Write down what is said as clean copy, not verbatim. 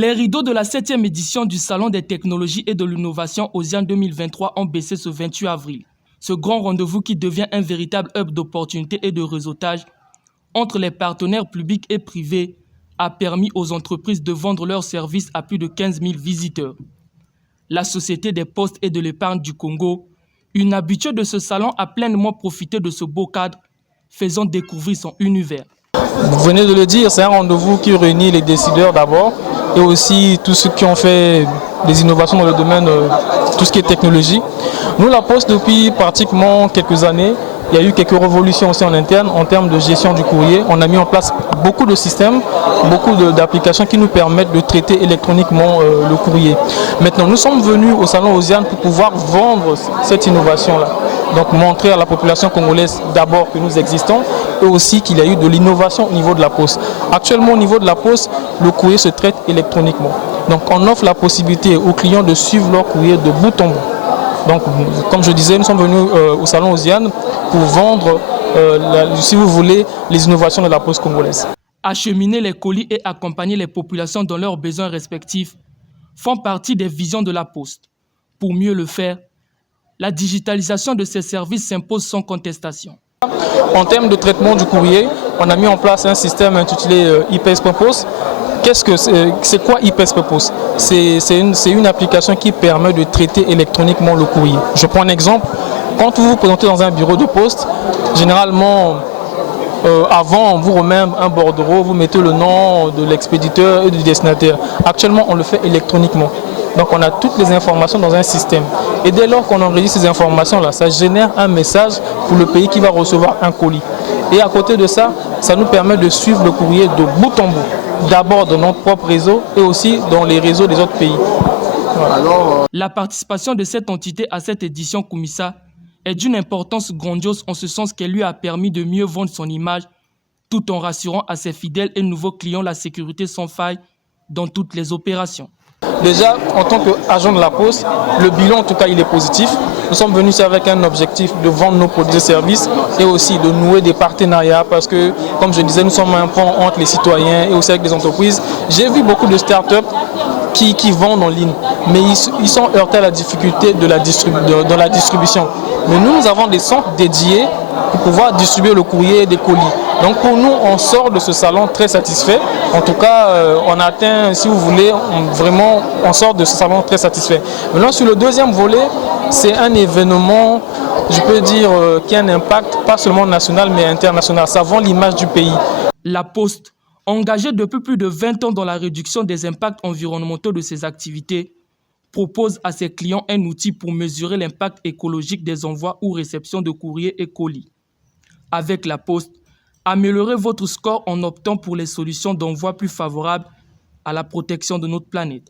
Les rideaux de la 7e édition du Salon des technologies et de l'innovation OSIAN 2023 ont baissé ce 28 avril. Ce grand rendez-vous qui devient un véritable hub d'opportunités et de réseautage entre les partenaires publics et privés a permis aux entreprises de vendre leurs services à plus de 15 000 visiteurs. La Société des Postes et de l'Épargne du Congo, une habituée de ce salon, a pleinement profité de ce beau cadre, faisant découvrir son univers. Vous venez de le dire, c'est un rendez-vous qui réunit les décideurs d'abord et aussi tous ceux qui ont fait des innovations dans le domaine de tout ce qui est technologie. Nous, la Poste, depuis pratiquement quelques années, il y a eu quelques révolutions aussi en interne en termes de gestion du courrier. On a mis en place beaucoup de systèmes, beaucoup d'applications qui nous permettent de traiter électroniquement le courrier. Maintenant, nous sommes venus au Salon OSIAN pour pouvoir vendre cette innovation-là. Donc montrer à la population congolaise d'abord que nous existons et aussi qu'il y a eu de l'innovation au niveau de la Poste. Actuellement, au niveau de la Poste, le courrier se traite électroniquement. Donc on offre la possibilité aux clients de suivre leur courrier de bout en bout. Donc, comme je disais, nous sommes venus au Salon OSIAN pour vendre, si vous voulez, les innovations de la Poste congolaise. Acheminer les colis et accompagner les populations dans leurs besoins respectifs font partie des visions de la Poste. Pour mieux le faire, la digitalisation de ces services s'impose sans contestation. En termes de traitement du courrier, on a mis en place un système intitulé IPS-Post. C'est quoi IPS-Post? C'est une application qui permet de traiter électroniquement le courrier. Je prends un exemple. Quand vous vous présentez dans un bureau de poste, généralement, avant, on vous remet un bordereau, vous mettez le nom de l'expéditeur et du destinataire. Actuellement, on le fait électroniquement. Donc, on a toutes les informations dans un système. Et dès lors qu'on enregistre ces informations-là, ça génère un message pour le pays qui va recevoir un colis. Et à côté de ça, ça nous permet de suivre le courrier de bout en bout. D'abord dans notre propre réseau et aussi dans les réseaux des autres pays. Voilà. La participation de cette entité à cette édition Kumisa est d'une importance grandiose en ce sens qu'elle lui a permis de mieux vendre son image tout en rassurant à ses fidèles et nouveaux clients la sécurité sans faille dans toutes les opérations. Déjà, en tant qu'agent de la Poste, le bilan en tout cas il est positif. Nous sommes venus ici avec un objectif de vendre nos produits et services et aussi de nouer des partenariats parce que, comme je disais, nous sommes un pont entre les citoyens et aussi avec les entreprises. J'ai vu beaucoup de startups qui vendent en ligne, mais ils sont heurtés à la difficulté dans la distribution. Mais nous avons des centres dédiés pour pouvoir distribuer le courrier et des colis. Donc pour nous, on sort de ce salon très satisfait. En tout cas, on atteint, si vous voulez, on sort de ce salon très satisfait. Maintenant, sur le deuxième volet, c'est un événement, je peux dire, qui a un impact pas seulement national, mais international. Ça vend l'image du pays. La Poste, engagée depuis plus de 20 ans dans la réduction des impacts environnementaux de ses activités, propose à ses clients un outil pour mesurer l'impact écologique des envois ou réceptions de courriers et colis. Avec la Poste, améliorez votre score en optant pour les solutions d'envoi plus favorables à la protection de notre planète.